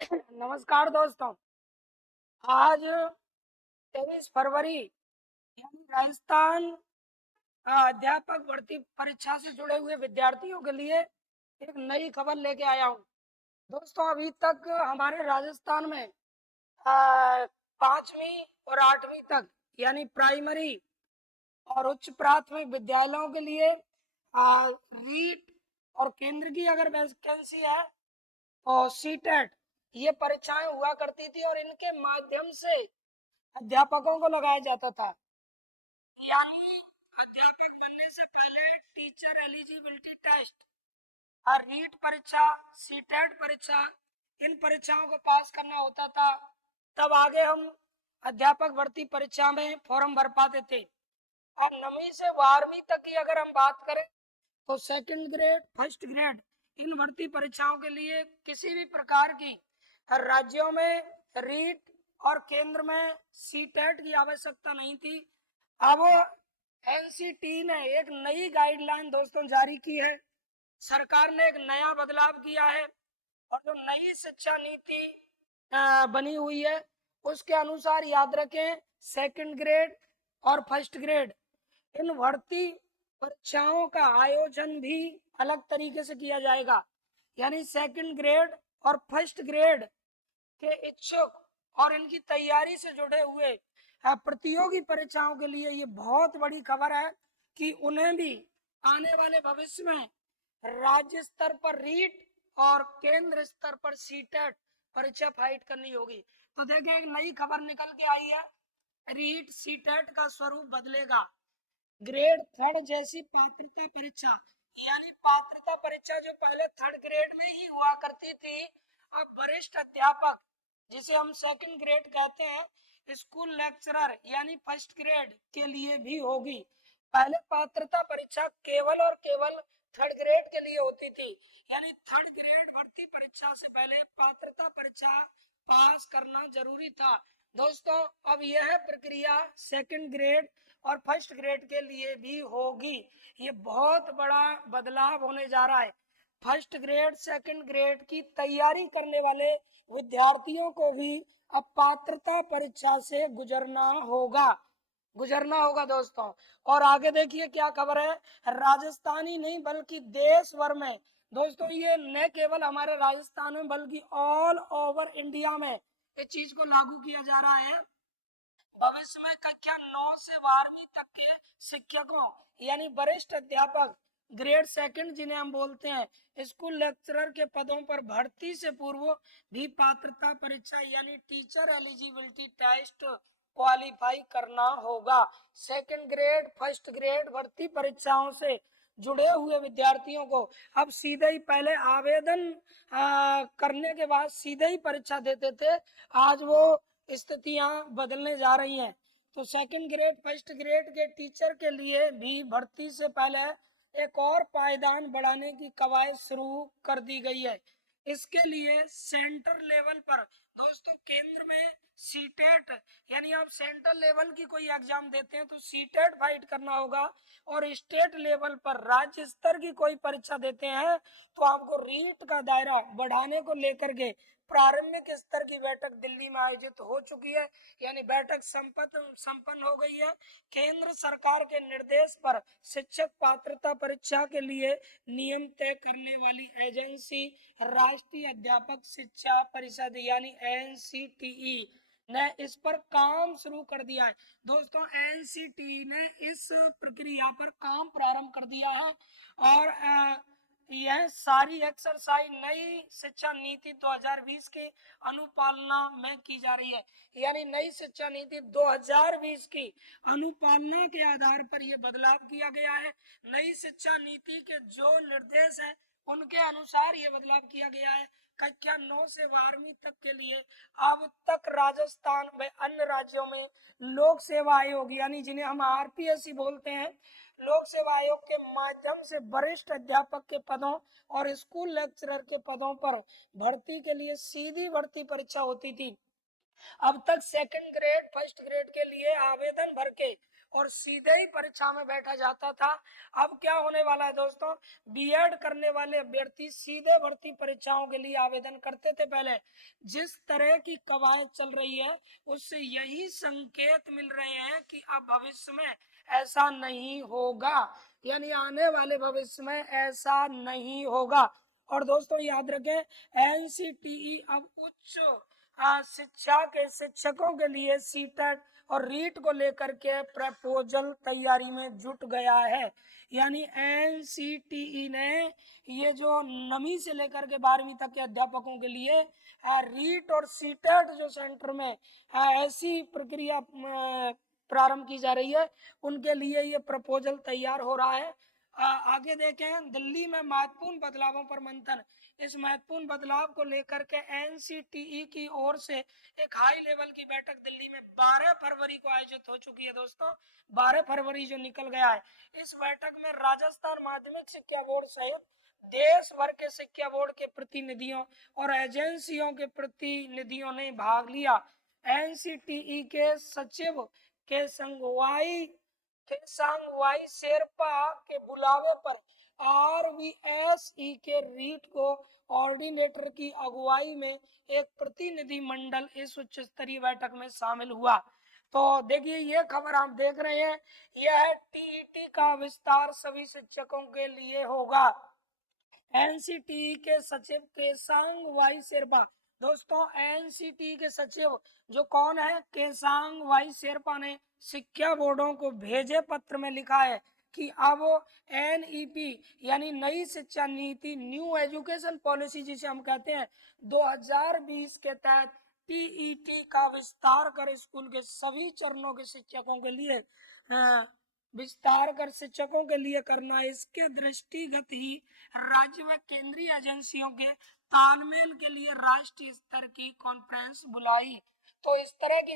नमस्कार दोस्तों। आज 23 फरवरी यानी राजस्थान अध्यापक भर्ती परीक्षा से जुड़े हुए विद्यार्थियों के लिए एक नई खबर लेके आया हूँ। दोस्तों, अभी तक हमारे राजस्थान में 5वीं और 8वीं तक यानी प्राइमरी और उच्च प्राथमिक विद्यालयों के लिए रीट और केंद्र की अगर वैकेंसी है और सीटेट, ये परीक्षाएं हुआ करती थी और इनके माध्यम से अध्यापकों को लगाया जाता था। यानी अध्यापक बनने से पहले टीचर एलिजिबिलिटी टेस्ट और रीट परीक्षा, सीटेट परीक्षा, इन परीक्षाओं को पास करना होता था। तब आगे हम अध्यापक भर्ती परीक्षा में फॉर्म भर पाते थे। अब 9वीं से 12वीं तक की अगर हम बात करें तो सेकंड ग्रेड, फर्स्ट ग्रेड, इन भर्ती परीक्षाओं के लिए किसी भी प्रकार की राज्यों में रीट और केंद्र में सीटेट की आवश्यकता नहीं थी। अब एनसीटी ने एक नई गाइडलाइन दोस्तों जारी की है। सरकार ने एक नया बदलाव किया है और जो नई शिक्षा नीति बनी हुई है उसके अनुसार याद रखें, सेकंड ग्रेड और फर्स्ट ग्रेड इन भर्ती परीक्षाओं का आयोजन भी अलग तरीके से किया जाएगा। यानी सेकंड ग्रेड और फर्स्ट ग्रेड के इच्छुक और इनकी तैयारी से जुड़े हुए प्रतियोगी परीक्षाओं के लिए ये बहुत बड़ी खबर है कि उन्हें भी आने वाले भविष्य में राज्य स्तर पर रीट और केंद्र स्तर पर सीटेट परीक्षा फाइट करनी होगी। तो देखिए, एक नई खबर निकल के आई है। रीट सीटेट का स्वरूप बदलेगा। ग्रेड थर्ड जैसी पात्रता परीक्षा, यानी पात्रता परीक्षा जो पहले थर्ड ग्रेड में ही हुआ करती थी, अब वरिष्ठ अध्यापक जिसे हम सेकंड ग्रेड कहते हैं, स्कूल लेक्चरर यानी फर्स्ट ग्रेड के लिए भी होगी। पहले पात्रता परीक्षा केवल और केवल थर्ड ग्रेड के लिए होती थी। यानी थर्ड ग्रेड भर्ती परीक्षा से पहले पात्रता परीक्षा पास करना जरूरी था। दोस्तों, अब यह प्रक्रिया सेकंड ग्रेड और फर्स्ट ग्रेड के लिए भी होगी। ये बहुत बड़ा बदलाव होने जा रहा है। फर्स्ट ग्रेड, सेकंड ग्रेड की तैयारी करने वाले विद्यार्थियों को भी अब पात्रता परीक्षा से गुजरना होगा दोस्तों। और आगे देखिए क्या खबर है। राजस्थान ही नहीं बल्कि देश भर में दोस्तों, ये न केवल हमारे राजस्थान में बल्कि ऑल ओवर इंडिया में इस चीज को लागू किया जा रहा है। भविष्य में कक्षा 9 से 12वीं तक के शिक्षकों यानी वरिष्ठ अध्यापक ग्रेड सेकंड जिन्हें हम बोलते हैं, स्कूल लेक्चरर के पदों पर भर्ती से पूर्व भी पात्रता परीक्षा यानी टीचर एलिजिबिलिटी टेस्ट क्वालिफाई करना होगा। सेकंड ग्रेड, फर्स्ट ग्रेड भर्ती परीक्षाओं से जुड़े हुए विद्यार्थियों को अब सीधे ही पहले आवेदन करने के बाद सीधे ही परीक्षा देते थे। आज वो स्थितियां बदलने जा रही हैं। तो सेकंड ग्रेड, फर्स्ट ग्रेड के टीचर के लिए भी भर्ती से पहले एक और पायदान बढ़ाने की कवायद शुरू कर दी गई है। इसके लिए सेंटर लेवल पर दोस्तों, केंद्र में सीटेट, यानी आप सेंट्रल लेवल की कोई एग्जाम देते हैं तो सीटेट फाइट करना होगा, और स्टेट लेवल पर राज्य स्तर की कोई परीक्षा देते हैं तो आपको रीट का दायरा बढ़ाने को लेकर के प्रारंभिक स्तर की बैठक दिल्ली में आयोजित हो चुकी है। यानी बैठक संपन्न हो गई है। केंद्र सरकार के निर्देश पर शिक्षक पात्रता परीक्षा के लिए नियम तय करने वाली एजेंसी राष्ट्रीय अध्यापक शिक्षा परिषद यानी एनसीटीई ने इस पर काम शुरू कर दिया है। दोस्तों, एनसीटी ने इस प्रक्रिया पर काम प्रारंभ कर दिया है और यह सारी एक्सरसाइज नई शिक्षा नीति 2020 की अनुपालना में की जा रही है। यानी नई शिक्षा नीति 2020 की अनुपालना के आधार पर यह बदलाव किया गया है। नई शिक्षा नीति के जो निर्देश हैं उनके अनुसार यह बदलाव किया गया है। कक्षा 9 से 12वीं तक के लिए अब तक राजस्थान व अन्य राज्यों में लोक सेवा आयोग यानी जिन्हें हम आरपीएससी बोलते हैं, लोक सेवा आयोग के माध्यम से वरिष्ठ अध्यापक के पदों और स्कूल लेक्चरर के पदों पर भर्ती के लिए सीधी भर्ती परीक्षा होती थी। अब तक सेकंड ग्रेड, फर्स्ट ग्रेड के लिए आवेदन भर के और सीधे ही परीक्षा में बैठा जाता था। अब क्या होने वाला है दोस्तों, बीएड करने वाले अभ्यर्थी सीधे भर्ती परीक्षाओं के लिए आवेदन करते थे पहले। जिस तरह की कवायद चल रही है उससे यही संकेत मिल रहे हैं कि अब भविष्य में ऐसा नहीं होगा, यानी आने वाले भविष्य में ऐसा नहीं होगा। और दोस्तों याद रखें, एनसीटीई अब उच्च शिक्षा के शिक्षकों के लिए सीटेट और रीट को लेकर के प्रपोजल तैयारी में जुट गया है। यानी एनसीटीई ने ये जो नवी से लेकर के 12वीं तक के अध्यापकों के लिए रीट और सीटेट जो सेंटर में ऐसी प्रक्रिया प्रारंभ की जा रही है, उनके लिए ये प्रपोजल तैयार हो रहा है। आगे देखें, दिल्ली में महत्वपूर्ण बदलावों पर मंथन। इस महत्वपूर्ण बदलाव को लेकर के एनसीटीई की ओर से एक हाई लेवल की बैठक दिल्ली में 12 फरवरी को आयोजित हो चुकी है दोस्तों। 12 फरवरी जो निकल गया है, इस बैठक में राजस्थान माध्यमिक शिक्षा बोर्ड सहित देश भर के शिक्षा बोर्ड के प्रतिनिधियों और एजेंसियों के प्रतिनिधियों ने भाग लिया। एनसीटीई के सचिव के सांगवाई शेरपा के बुलावे पर आरवीएसई के रीट को ऑर्डिनेटर की अगुवाई में एक प्रतिनिधि मंडल इस उच्च स्तरीय बैठक में शामिल हुआ। तो देखिए, ये खबर आप देख रहे हैं, यह टीईटी का विस्तार सभी शिक्षकों के लिए होगा। एनसीटी के सचिव केसांग वाई शेरपा, दोस्तों एनसीटी के सचिव जो कौन है, केसांग वाई शेरपा ने शिक्षा बोर्डों को भेजे पत्र में लिखा है कि अब एनईपी यानी नई शिक्षा नीति, न्यू एजुकेशन पॉलिसी जिसे हम कहते हैं, 2020 के तहत टीईटी का विस्तार कर स्कूल के सभी चरणों के शिक्षकों के लिए विस्तार कर शिक्षकों के लिए करना। इसके दृष्टिगत ही राज्य व केंद्रीय एजेंसियों के तालमेल के लिए राष्ट्रीय स्तर की कॉन्फ्रेंस बुलाई। तो इस तरह की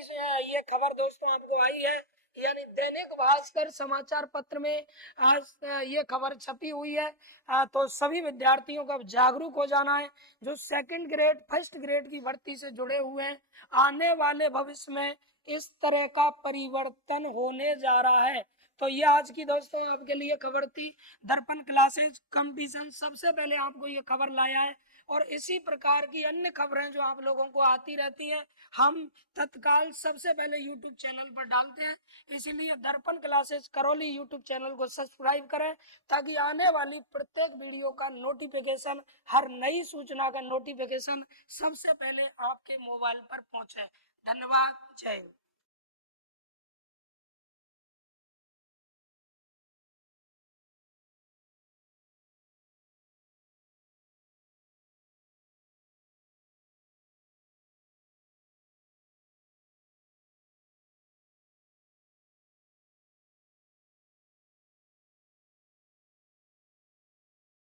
ये खबर दोस्तों आपको आई है, यानी दैनिक भास्कर समाचार पत्र में आज ये खबर छपी हुई है। तो सभी विद्यार्थियों को अब जागरूक हो जाना है, जो सेकंड ग्रेड फर्स्ट ग्रेड की भर्ती से जुड़े हुए हैं। आने वाले भविष्य में इस तरह का परिवर्तन होने जा रहा है। तो ये आज की दोस्तों आपके लिए खबर थी। दर्पण क्लासेज कंपटीशन सबसे पहले आपको ये खबर लाया है, और इसी प्रकार की अन्य खबरें जो आप लोगों को आती रहती हैं, हम तत्काल सबसे पहले YouTube चैनल पर डालते हैं। इसीलिए दर्पण क्लासेज करौली YouTube चैनल को सब्सक्राइब करें, ताकि आने वाली प्रत्येक वीडियो का नोटिफिकेशन, हर नई सूचना का नोटिफिकेशन सबसे पहले आपके मोबाइल पर पहुंचे। धन्यवाद, जय हिंद।